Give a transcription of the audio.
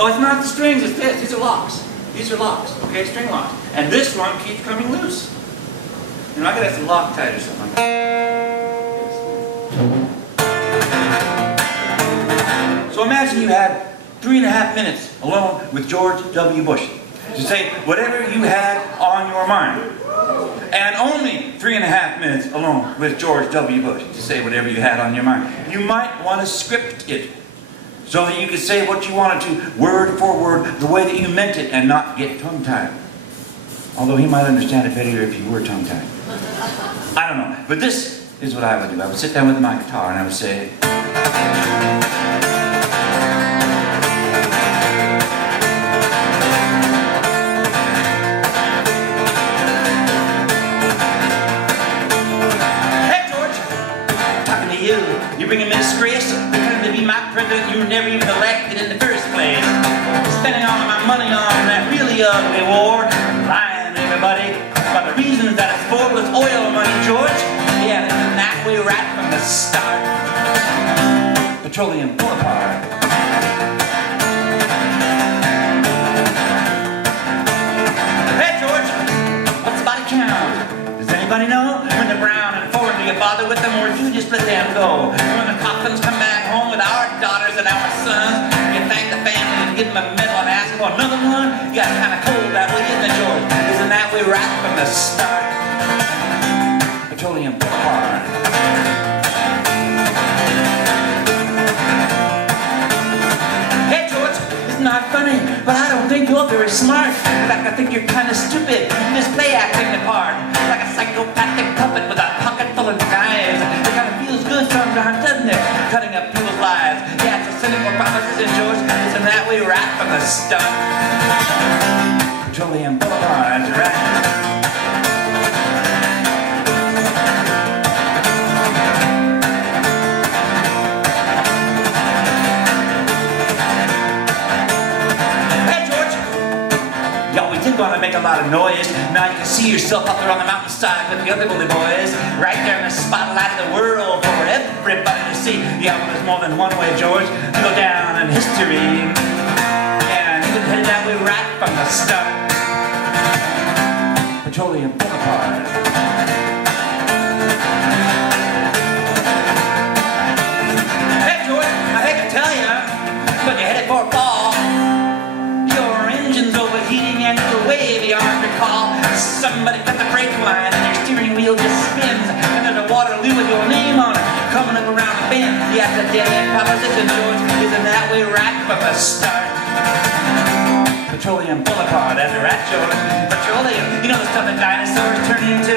Oh, it's not the strings, it's this. These are locks. These are locks, okay? String locks. And this one keeps coming loose. You know, I gotta have some Loctite or something like that. So imagine you had 3.5 minutes alone with George W. Bush to say whatever you had on your mind. And only 3.5 minutes alone with George W. Bush to say whatever you had on your mind. You might want to script it so that you could say what you wanted to, word for word, the way that you meant it, and not get tongue-tied. Although he might understand it better if you were tongue-tied. I don't know. But this is what I would do. I would sit down with my guitar and I would say... You're bringing me disgrace, pretending to be my president you were never even elected in the first place. Spending all of my money on that really ugly war, lying to everybody about the reasons that it's for was oil money, George. Yeah, and that way right from the start. Petroleum Boulevard. Hey George, what's the body count? Does anybody know when the brown and foreign do you bother with them, or do you just let them go? When the coffins come back home with our daughters and our sons, you thank the family and give them a medal and ask for another one? You got kind of cold that way, isn't it, George? Isn't that way right from the start? Petroleum Boulevard. Hey George, it's not funny, but I don't think you're very smart. In fact, I think you're kind of stupid. You just play acting the part, like a psychopathic puppet with a pocket full of knives. It kind of feels good sometimes, doesn't it? Cutting up people's lives. Yeah, it's a cynical proposition, George. Isn't that way right from the start? Petroleum Boulevard, right? Gonna make a lot of noise. Now you can see yourself up there on the mountainside with the other bully boys, right there in the spotlight of the world for everybody to see. Yeah, well, there's more than one way, George, to go down in history. Yeah, you've been headed that way right from the start. Petroleum Boulevard. Hey George, I hate to tell you, but you're headed for a fall. Your engine's overheating and you're way beyond recall. Somebody cut the brake line and your steering wheel just spins, and there's a Waterloo with your name on it coming up around the bend. Yeah, it's a dead-end proposition, George. Isn't that way right from the start? Petroleum Boulevard, that's right, George. Petroleum, you know the stuff that dinosaurs turn into?